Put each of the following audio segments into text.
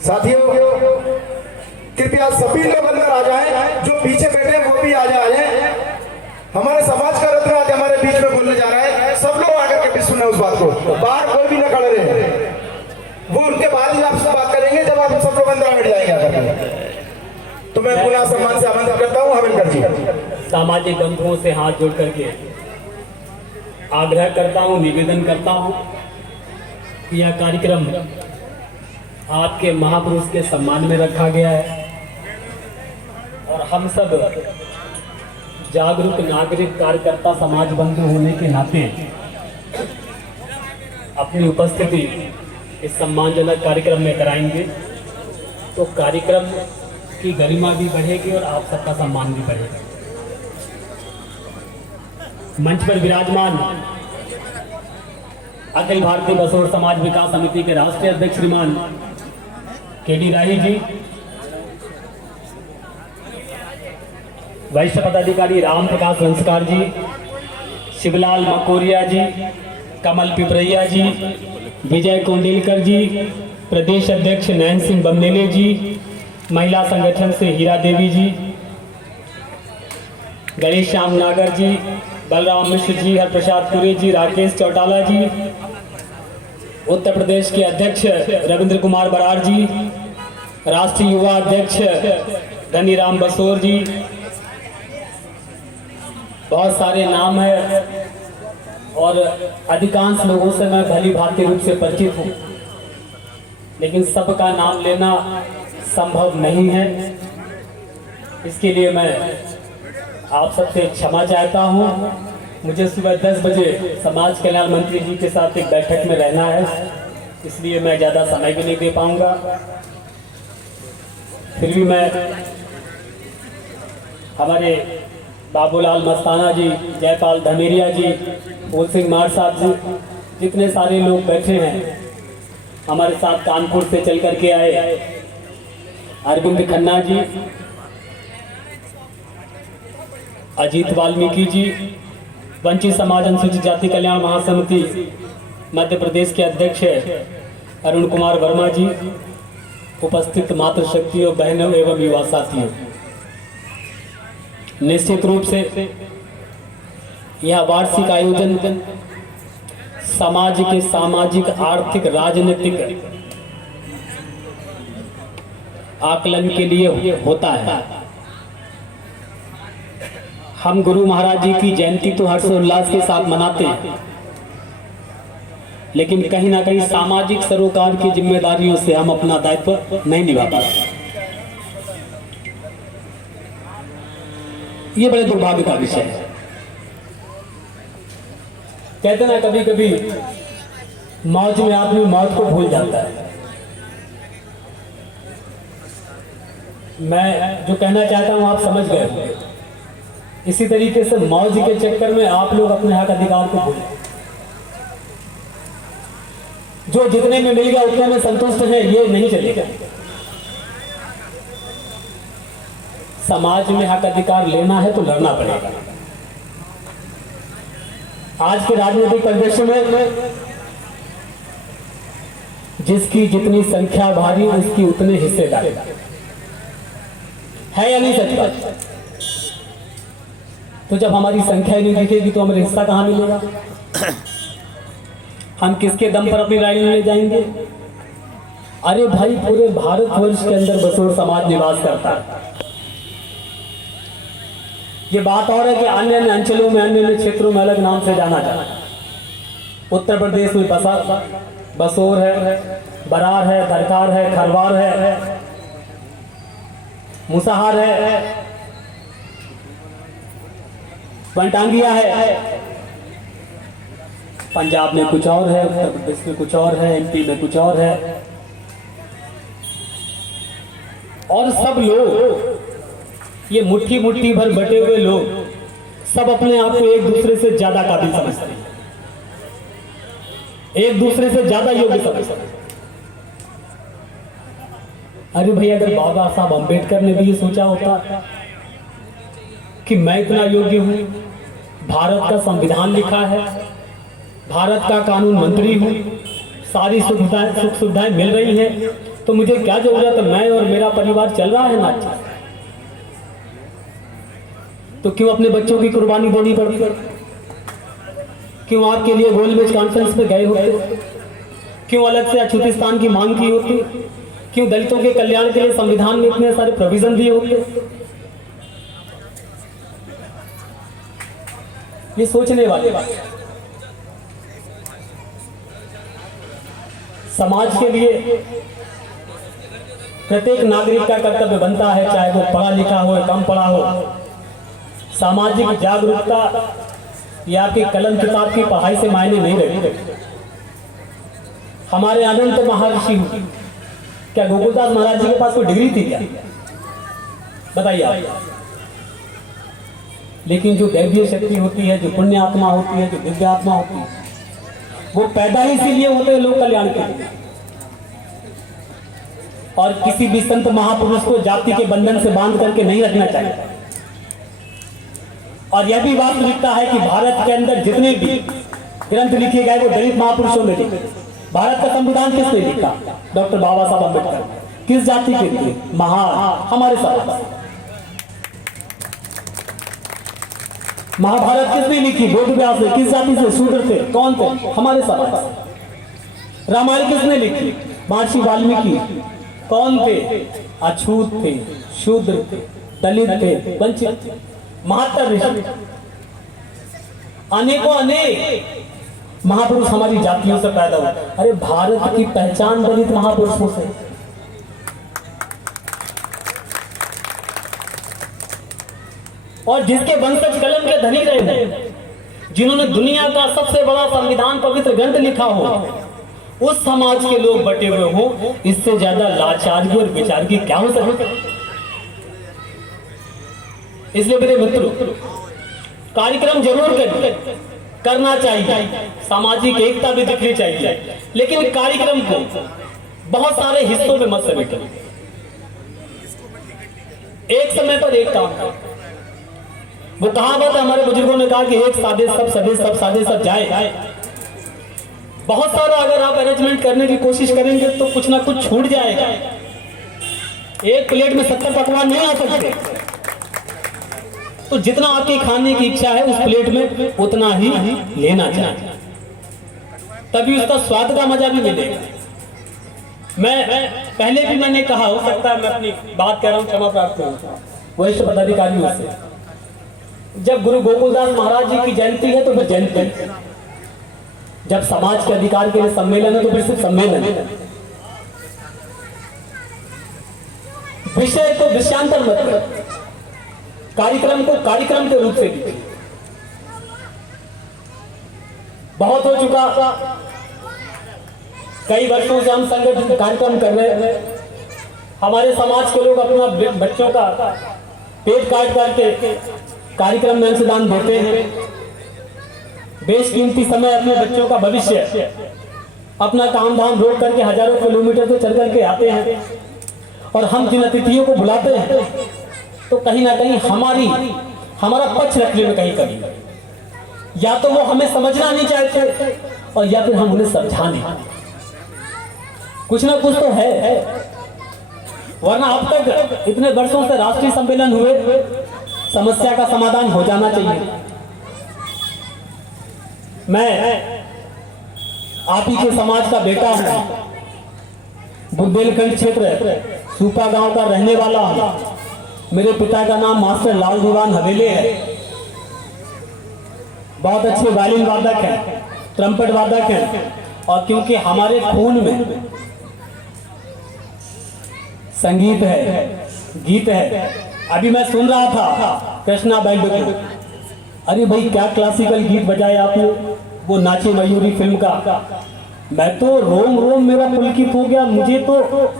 साथियों, कृपया सभी लोग अंदर आ जाएं, जो पीछे बैठे हैं वो भी आ जाएं। हमारे समाज का रत्न आज हमारे बीच में बोलने जा रहा है, सब लोग आकर के भी सुने उस बात को, बाहर कोई भी न खड़े रहे। वो उनके बाद ही आपसे बात करेंगे जब आप सब लोग अंदर बैठ जाएंगे आकर। तो मैं पुनः सम्मान से आमंत्रित करता हूँ हवेलकर जी। सामाजिक बंधुओं से हाथ जोड़ करके आग्रह करता हूँ, निवेदन करता हूँ कि यह कार्यक्रम आपके महापुरुष के सम्मान में रखा गया है और हम सब जागरूक नागरिक कार्यकर्ता समाज बंधु होने के नाते अपनी उपस्थिति इस सम्मानजनक कार्यक्रम में कराएंगे तो कार्यक्रम की गरिमा भी बढ़ेगी और आप सबका सम्मान भी बढ़ेगा। मंच पर विराजमान अखिल भारतीय बसोर समाज विकास समिति के राष्ट्रीय अध्यक्ष श्रीमान केडी राही जी, वरिष्ठ पदाधिकारी राम प्रकाश वंशकार जी, शिवलाल मकोरिया जी, कमल पिपरैया जी, विजय कोंडेलकर जी, प्रदेश अध्यक्ष नयन सिंह बमनेले जी, महिला संगठन से हीरा देवी जी, गणेश श्याम नागर जी, बलराम मिश्र जी, हरप्रसाद पुरी जी, राकेश चौटाला जी, उत्तर प्रदेश के अध्यक्ष रविंद्र कुमार बरार जी, राष्ट्रीय युवा अध्यक्ष धनीराम बसोर जी, बहुत सारे नाम है और अधिकांश लोगों से मैं भली भांति रूप से परिचित हूँ, लेकिन सबका नाम लेना संभव नहीं है। इसके लिए मैं आप सबसे क्षमा चाहता हूँ। मुझे सुबह 10 बजे समाज कल्याण मंत्री जी के साथ एक बैठक में रहना है, इसलिए मैं ज़्यादा समय भी नहीं दे पाऊँगा। फिर भी मैं हमारे बाबूलाल मस्ताना जी, जयपाल धमेरिया जी, फूल सिंह मार साहब जी, जितने सारे लोग बैठे हैं हमारे साथ कानपुर से चल कर के आए, अरविंद खन्ना जी, अजीत वाल्मीकि जी, वंचित समाज अनुसूचित जाति कल्याण महासमिति मध्य प्रदेश के अध्यक्ष अरुण कुमार वर्मा जी, उपस्थित मातृशक्तियों, बहनों एवं युवा साथियों, निश्चित रूप से यह वार्षिक आयोजन समाज के सामाजिक, आर्थिक, राजनीतिक आकलन के लिए होता है। हम गुरु महाराज जी की जयंती तो हर्षोल्लास के साथ मनाते हैं, लेकिन कहीं ना कहीं सामाजिक सरोकार की जिम्मेदारियों से हम अपना दायित्व नहीं निभा पाते। ये बड़े दुर्भाग्य का विषय है। कहते ना कभी कभी मौज में आदमी मौत को भूल जाता है। मैं जो कहना चाहता हूं आप समझ गए। इसी तरीके से मौज के चक्कर में आप लोग अपने हक अधिकार को भूल, जो जितने में मिल गया उतने में संतुष्ट है, ये नहीं चलेगा। समाज में हक अधिकार लेना है तो लड़ना पड़ेगा। आज के राजनीतिक परिदृश्य में जिसकी जितनी संख्या भारी उसकी उतने हिस्सेदारी है या नहीं सच बात? तो जब हमारी संख्या ही नहीं दिखेगी तो हमें हिस्सा कहां मिलेगा? हम किसके दम पर अपनी राय लेने जाएंगे? अरे भाई, पूरे भारतवर्ष के अंदर बसोर समाज निवास करता है। ये बात और है कि अन्य अन्य अंचलों में, अन्य अन्य क्षेत्रों में अलग नाम से जाना जाता है। उत्तर प्रदेश में बसोर है, बरार है, दरकार है, खरवार है, मुसहर है, वनटांगिया है। पंजाब में कुछ और है, उत्तर प्रदेश में कुछ और है, एमपी में कुछ और है। और सब लोग, ये मुट्ठी मुट्ठी भर बटे हुए लोग, सब अपने आप को एक दूसरे से ज्यादा काबिल समझते हैं, एक दूसरे से ज्यादा योग्य समझते हैं। अरे भैया, अगर बाबा साहब अंबेडकर ने भी ये सोचा होता कि मैं इतना योग्य हूं, भारत का संविधान लिखा है, भारत का कानून मंत्री हूं, सारी सुख सुविधाएं मिल रही हैं, तो मुझे क्या जरूरत है, मैं और मेरा परिवार चल रहा है ना अच्छा, तो क्यों अपने बच्चों की कुर्बानी देनी पड़ती? क्यों आपके लिए गोलमेज कॉन्फ्रेंस में गए होते? क्यों अलग से अछूतिस्तान की मांग की होती? क्यों दलितों के कल्याण के लिए संविधान में इतने सारे प्रोविजन दिए होते? ये सोचने वाली बात। समाज के लिए प्रत्येक नागरिक का कर्तव्य बनता है, चाहे वो पढ़ा लिखा हो या कम पढ़ा हो। सामाजिक जागरूकता या आपकी कलम किताब की पढ़ाई से मायने नहीं रखती। हमारे अनंत महर्षि, क्या गोकुलदास महाराज जी के पास कोई डिग्री थी क्या? बताइए आप। लेकिन जो दैवीय शक्ति होती है, जो पुण्य आत्मा होती है, जो दिव्य आत्मा होती है, वो पैदा ही इसीलिए होते हैं लोक कल्याण के लिए। और किसी भी संत महापुरुष को जाति के बंधन से बांध करके नहीं रखना चाहिए। और यह भी वास्तविकता है कि भारत के अंदर जितने भी ग्रंथ लिखे गए वो दलित महापुरुषों ने लिखे। भारत का संविधान किसने लिखा? डॉक्टर बाबा साहब अम्बेडकर। किस जाति के लिए? महान, हमारे साथ। महाभारत किसने लिखी? वेद व्यास ने। किस जाति से? शूद्र थे। कौन थे? हमारे साथ। रामायण किसने लिखी? महर्षि वाल्मीकि। कौन थे? अछूत थे, शूद्र थे, दलित थे, वंचित थे। महात्तर ऋषि, अनेकों अनेक महापुरुष हमारी जातियों से पैदा हुए। अरे भारत की पहचान दलित महापुरुषों से। और जिसके वंशज कलम के धनी रहे, जिन्होंने दुनिया का सबसे बड़ा संविधान पवित्र ग्रंथ लिखा हो, उस समाज के लोग बटे हुए हो, इससे ज्यादा लाचारी और विचारगी क्या हो सकती? इसलिए मेरे मित्रों, कार्यक्रम जरूर करना चाहिए, सामाजिक एकता भी दिखनी चाहिए, लेकिन कार्यक्रम को बहुत सारे हिस्सों में मत समेटो। एक समय पर एक काम करो। वो कहावत है, हमारे बुजुर्गों ने कहा कि एक सादे सब सदे, सब सादे सब जाए। बहुत सारा अगर आप अरेंजमेंट करने की कोशिश करेंगे तो कुछ ना कुछ छूट जाएगा। एक प्लेट में 70 पकवान नहीं आ सकते, तो जितना आपके खाने की इच्छा है उस प्लेट में उतना ही लेना चाहिए, तभी उसका स्वाद का मजा भी मिलेगा। मैं पहले भी मैंने कहा, हो सकता है मैं अपनी बात कह रहा हूं, क्षमा प्राप्त करूं वरिष्ठ पदाधिकारियों से। जब गुरु गोकुलदास महाराज जी की जयंती है तो फिर जयंती, जब समाज के अधिकार के लिए सम्मेलन है तो फिर सिर्फ सम्मेलन है। विषय को विषयांतर मत करो, कार्यक्रम को कार्यक्रम के रूप से लीजिए। बहुत हो चुका, कई वर्षों से हम संगठन कार्यक्रम कर रहे हैं। हमारे समाज के लोग अपना बच्चों का पेट काट करके कार्यक्रम में अंशदान देते हैं। बेशकीमती समय अपने बच्चों का भविष्य अपना काम धाम रोक करके हजारों किलोमीटर से चल करके आते हैं, और हम जिन अतिथियों को बुलाते हैं तो कहीं ना कहीं हमारा पक्ष रखने में कहीं कमी है। या तो वो हमें समझना नहीं चाहते, और या फिर हम उन्हें समझाने, कुछ ना कुछ तो है। वरना अब तक इतने वर्षों से राष्ट्रीय सम्मेलन हुए, समस्या का समाधान हो जाना चाहिए। मैं आप ही के समाज का बेटा हूं, बुंदेलखंड क्षेत्र सूपा गांव का रहने वाला हूं। मेरे पिता का नाम मास्टर लाल दीवान हवेले है। बहुत अच्छे वायलिन वादक हैं, ट्रम्पेट वादक हैं, और क्योंकि हमारे खून में संगीत है, गीत है। अभी मैं सुन रहा था कृष्णा बैंड को, अरे भाई क्या क्लासिकल गीत बजाया आपने, वो नाची मयूरी फिल्म का। मैं तो रोम रोम मेरा पुलकित हो गया। मुझे तो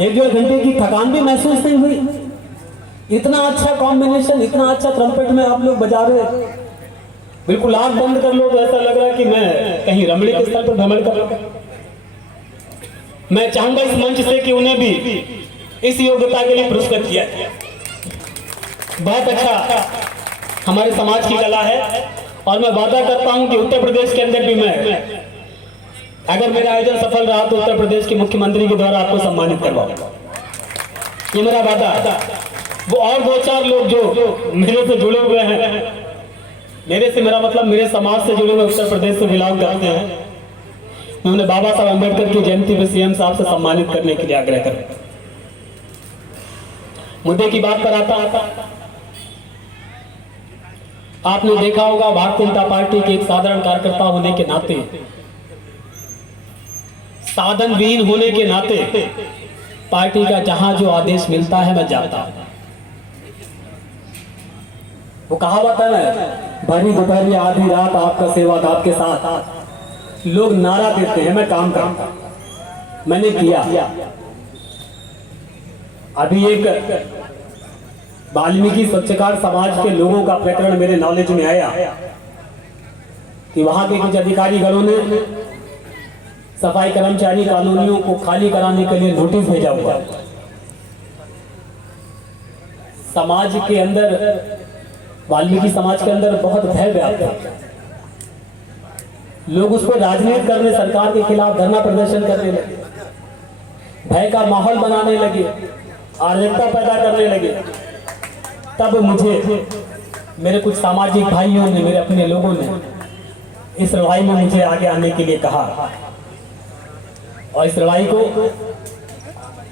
1-1.5 घंटे की थकान भी महसूस नहीं हुई। इतना अच्छा कॉम्बिनेशन, इतना अच्छा ट्रम्पेट में आप लोग बजा रहे हैं। बिल्कुल आंख बंद कर लो तो ऐसा लग रहा है कि मैं कहीं रमणीक स्थल पर भ्रमण कर रहा हूं। मैं चाहूंगा इस मंच से कि उन्हें भी इस योग्यता के लिए पुरस्कृत किया। बहुत अच्छा हमारे समाज की कला है, और मैं वादा करता हूं कि उत्तर प्रदेश के अंदर भी मैं अगर मेरा आयोजन सफल रहा तो उत्तर प्रदेश के मुख्यमंत्री के द्वारा आपको सम्मानित करवाऊंगा, ये मेरा वादा है। वो और 2-4 लोग जो मेरे से जुड़े हुए हैं, मेरे से मेरा मतलब मेरे समाज से जुड़े हुए उत्तर प्रदेश से बिलोंग करते हैं, मैं उन्हें बाबा साहब अम्बेडकर की जयंती पर सीएम साहब से सम्मानित करने के लिए आग्रह करूं। मुद्दे की बात पर आता आपने देखा होगा, भारतीय जनता पार्टी के एक साधारण कार्यकर्ता होने के नाते, साधन विहीन होने के नाते पार्टी का जहां जो आदेश मिलता है मैं जाता हूं। वो कहावत है ना, भरी दोपहर आधी रात आपका सेवादार के साथ, लोग नारा देते हैं, मैं काम करता हूं। मैंने किया। अभी एक वाल्मीकि स्वच्छकार समाज के लोगों का प्रकरण मेरे नॉलेज में आया कि वहां के कुछ अधिकारी गणों ने सफाई कर्मचारी कॉलोनियों को खाली कराने के लिए नोटिस भेजा हुआ। समाज के अंदर, वाल्मीकि समाज के अंदर बहुत भय व्याप्त है। लोग उस पर राजनीति करने, सरकार के खिलाफ धरना प्रदर्शन करने लगे, भय का माहौल बनाने लगे, अराजकता पैदा करने लगे। तब मुझे मेरे कुछ सामाजिक भाइयों ने, मेरे अपने लोगों ने इस लड़ाई में मुझे आगे आने के लिए कहा, और इस लड़ाई को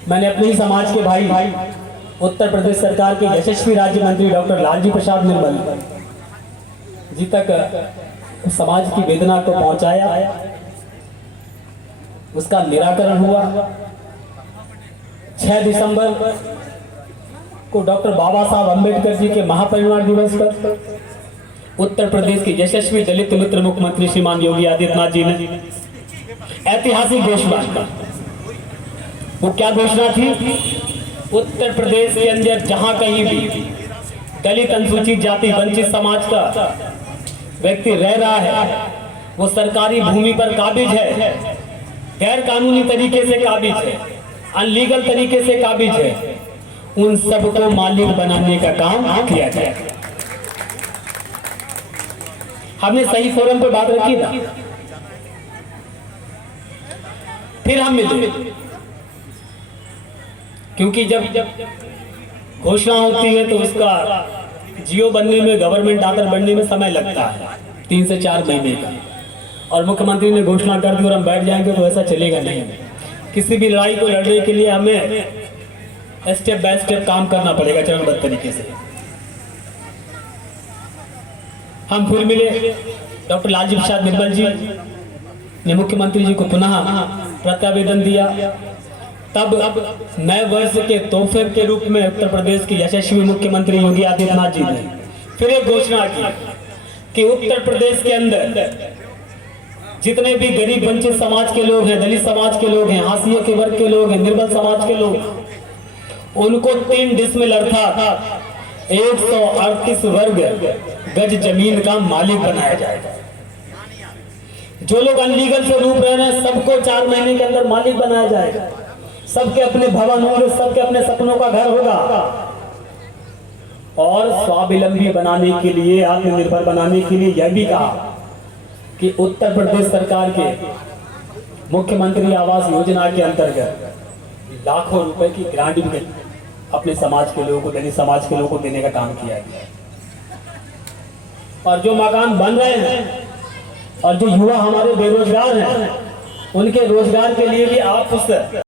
मैंने अपने ही समाज के भाई उत्तर प्रदेश सरकार के यशस्वी राज्य मंत्री डॉक्टर लालजी प्रसाद निर्मल जी तक समाज की वेदना को पहुंचाया। उसका निराकरण हुआ। 6 दिसंबर को डॉक्टर बाबा साहब अम्बेडकर जी के महापरिनिर्वाण दिवस पर उत्तर प्रदेश के यशस्वी दलित मित्र मुख्यमंत्री श्रीमान योगी आदित्यनाथ जी ने ऐतिहासिक घोषणा की। वो क्या घोषणा थी? उत्तर प्रदेश के अंदर जहां कहीं भी दलित, अनुसूचित जाति, वंचित समाज का व्यक्ति रह रहा है, वो सरकारी भूमि पर काबिज है, गैर कानूनी तरीके से काबिज है, अनलीगल तरीके से काबिज है, उन सबको मालिक बनाने का काम किया जाए। हमने सही फोरम पर बात रखी ना, फिर हम मिले, क्योंकि जब घोषणा होती है तो उसका जियो बनने में, गवर्नमेंट आकर बनने में समय लगता है 3 से 4 महीने का। और मुख्यमंत्री ने घोषणा कर दी और हम बैठ जाएंगे तो ऐसा चलेगा नहीं। किसी भी लड़ाई को लड़ने के लिए हमें स्टेप बाय स्टेप काम करना पड़ेगा, चरणबद्ध तरीके से। हम फिर मिले, डॉक्टर लालजी प्रसाद निर्मल जी ने मुख्यमंत्री जी को पुनः प्रत्यावेदन दिया। तब नए वर्ष के तोहफे के रूप में उत्तर प्रदेश के यशस्वी मुख्यमंत्री योगी आदित्यनाथ जी ने फिर एक घोषणा की कि उत्तर प्रदेश के अंदर जितने भी गरीब वंचित समाज के लोग हैं, दलित समाज के लोग हैं, हाशिए के वर्ग के लोग हैं, निर्बल समाज के लोग, उनको 3 डिसमिल अर्थात 138 वर्ग गज जमीन का मालिक बनाया जाएगा। जो लोग अनलीगल से रूप रहे हैं सबको 4 महीने के अंदर मालिक बनाया जाएगा। सबके अपने भवन होंगे, सबके अपने सपनों का घर होगा। और स्वावलंबी बनाने के लिए, आत्मनिर्भर बनाने के लिए यह भी कहा कि उत्तर प्रदेश सरकार के मुख्यमंत्री आवास योजना के अंतर्गत लाखों रुपए की ग्रांट भी अपने समाज के लोगों को, दलित समाज के लोगों को देने का काम किया गया। और जो मकान बन रहे हैं और जो युवा हमारे बेरोजगार हैं, उनके रोजगार के लिए भी आप उस